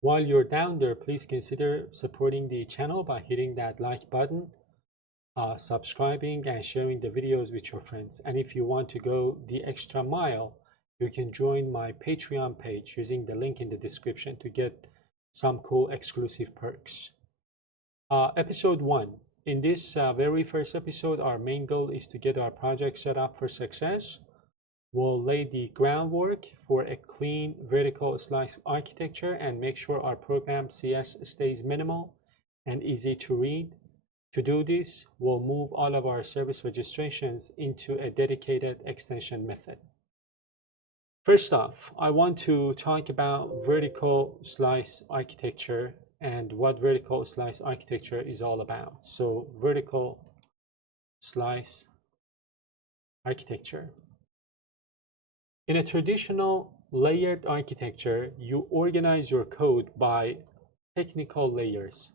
While you're down there, please consider supporting the channel by hitting that like button, subscribing, and sharing the videos with your friends. And if you want to go the extra mile, you can join my Patreon page using the link in the description to get some cool exclusive perks. Episode 1. In this very first episode, our main goal is to get our project set up for success. We'll lay the groundwork for a clean vertical slice architecture and make sure our program CS stays minimal and easy to read. To do this, we'll move all of our service registrations into a dedicated extension method. First off, I want to talk about vertical slice architecture and what vertical slice architecture is all about. So vertical slice architecture. In a traditional layered architecture, you organize your code by technical layers,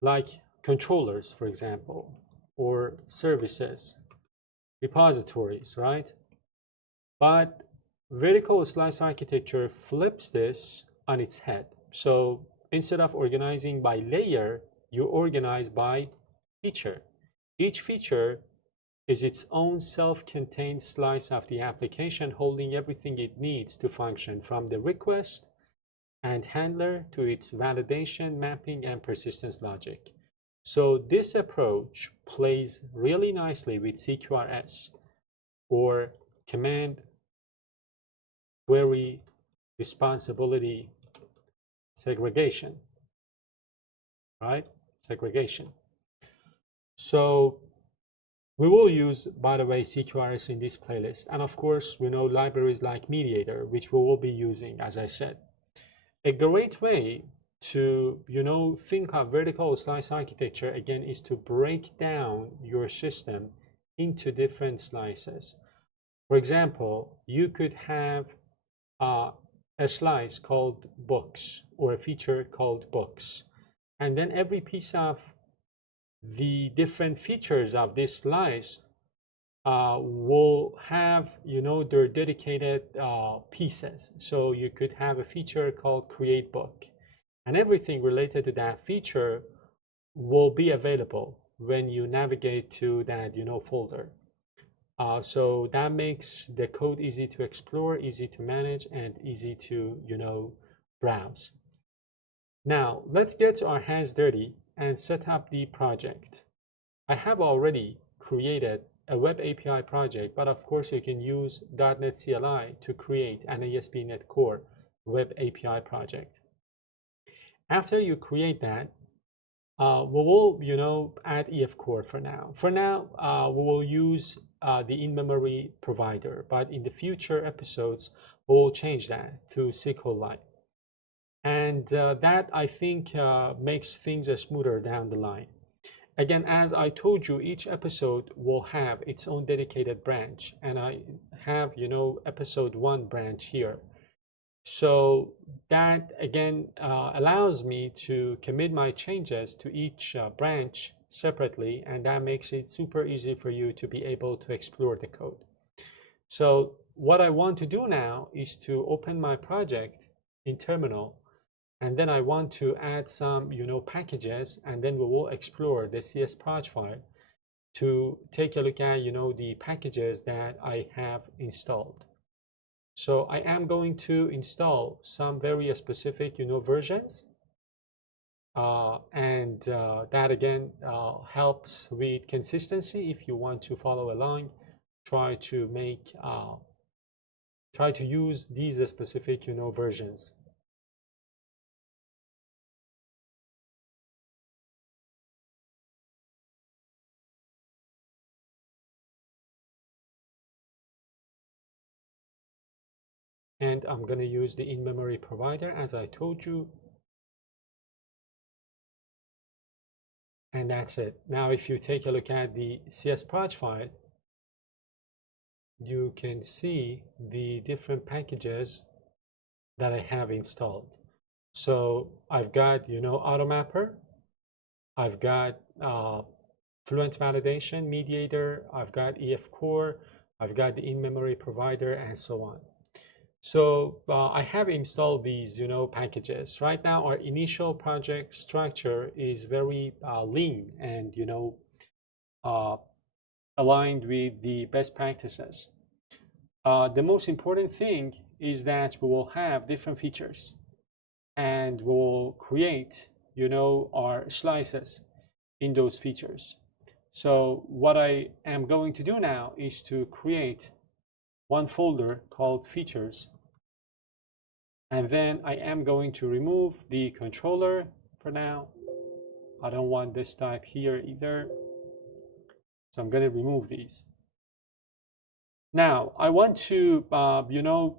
like controllers, for example, or services, repositories, right? But vertical slice architecture flips this on its head. So instead of organizing by layer, you organize by feature. Each feature is its own self-contained slice of the application holding everything it needs to function, from the request and handler to its validation, mapping, and persistence logic. So this approach plays really nicely with CQRS, or command query responsibility segregation, right? Segregation. So we will use, by the way, CQRS in this playlist. And of course, we know libraries like Mediator, which we will be using, as I said. A great way to, think of vertical slice architecture, again, is to break down your system into different slices. For example, you could have a slice called books, or a feature called books. And then every piece of the different features of this slice will have, their dedicated pieces. So you could have a feature called create book, and everything related to that feature will be available when you navigate to that, folder. So that makes the code easy to explore, easy to manage, and easy to, browse. Now, let's get our hands dirty and set up the project. I have already created a web API project, but of course you can use .NET CLI to create an ASP.NET Core web API project. After you create that, we will, add EF Core for now. For now, we will use the in-memory provider, but in the future episodes, we will change that to SQLite. And that, I think, makes things smoother down the line. Again, as I told you, each episode will have its own dedicated branch, and I have, episode 1 branch here. So that, again, allows me to commit my changes to each branch separately, and that makes it super easy for you to be able to explore the code. So what I want to do now is to open my project in terminal, and then I want to add some, packages, and then we will explore the CS proj file to take a look at, the packages that I have installed. So I am going to install some very specific, versions, and that again helps with consistency. If you want to follow along, try to use these specific, versions. And I'm going to use the in-memory provider, as I told you. And that's it. Now, if you take a look at the CS proj file, you can see the different packages that I have installed. So I've got, AutoMapper, I've got Fluent Validation, Mediator, I've got EF Core, I've got the in-memory provider, and so on. So I have installed these, packages. Right now, our initial project structure is very lean and, uh, aligned with the best practices. The most important thing is that we will have different features and we'll create, our slices in those features. So what I am going to do now is to create one folder called features. And then I am going to remove the controller for now. I don't want this type here either. So I'm going to remove these. Now I want to,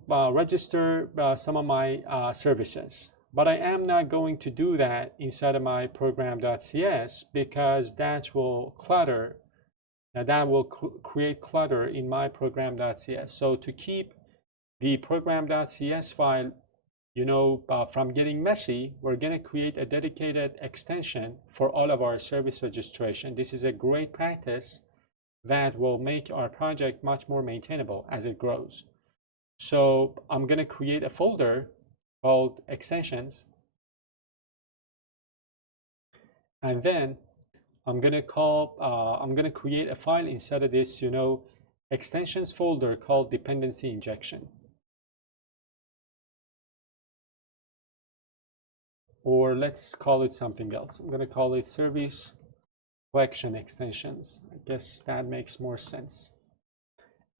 register some of my services, but I am not going to do that inside of my program.cs because that will clutter. Now that will create clutter in my program.cs. So to keep the program.cs file, from getting messy, we're going to create a dedicated extension for all of our service registration. This is a great practice that will make our project much more maintainable as it grows. So I'm going to create a folder called extensions. And then I'm going to create a file inside of this, extensions folder called dependency injection. Or let's call it something else. I'm going to call it service collection extensions. I guess that makes more sense.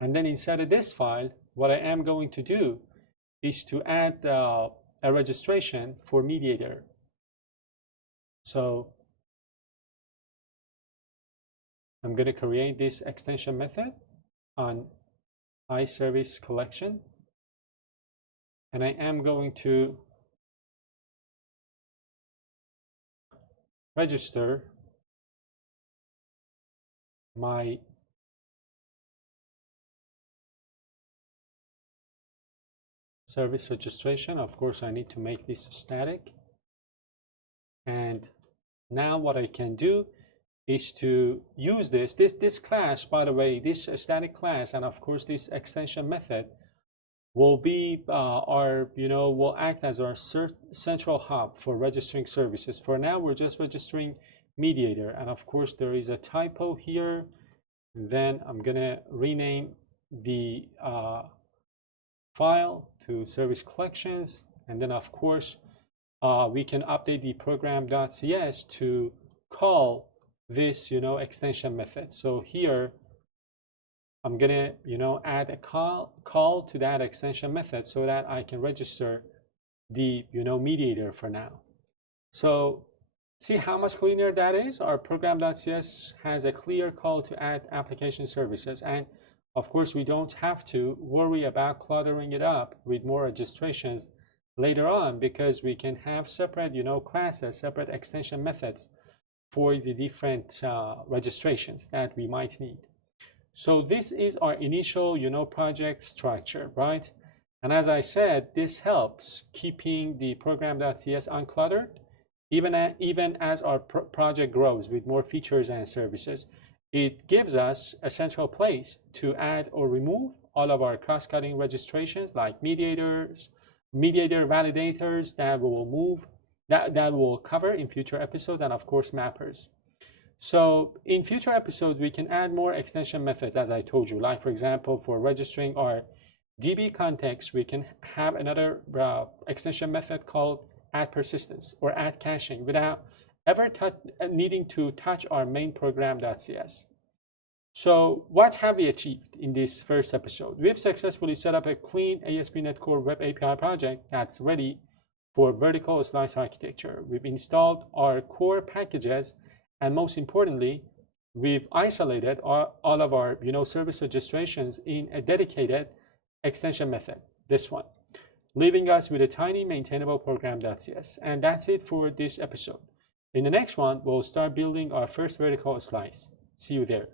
And then inside of this file, what I am going to do is to add a registration for mediator. So I'm going to create this extension method on iService collection. And I am going to register my service registration. Of course, I need to make this static. And now what I can do is to use this class, by the way, this static class, and of course this extension method will be will act as our central hub for registering services. For now, we're just registering mediator, and of course there is a typo here. And then I'm gonna rename the file to service collections, and then of course we can update the program.cs to call this extension method. So here I'm gonna add a call to that extension method so that I can register the mediator for now. So see how much cleaner that is. Our program.cs has a clear call to add application services, and of course we don't have to worry about cluttering it up with more registrations later on, because we can have separate classes, separate extension methods for the different registrations that we might need. So this is our initial project structure, right? And as I said, this helps keeping the program.cs uncluttered even as our project grows with more features and services. It gives us a central place to add or remove all of our cross-cutting registrations like mediator validators that will cover in future episodes, and of course mappers. So in future episodes, we can add more extension methods, as I told you. Like for example, for registering our DB context, we can have another extension method called add persistence or add caching without ever needing to touch our main program.cs. So what have we achieved in this first episode? We've successfully set up a clean ASP.NET Core Web API project that's ready for vertical slice architecture. We've installed our core packages, and most importantly, we've isolated all of our service registrations in a dedicated extension method, this one, leaving us with a tiny maintainable program.cs. And that's it for this episode. In the next one, we'll start building our first vertical slice. See you there.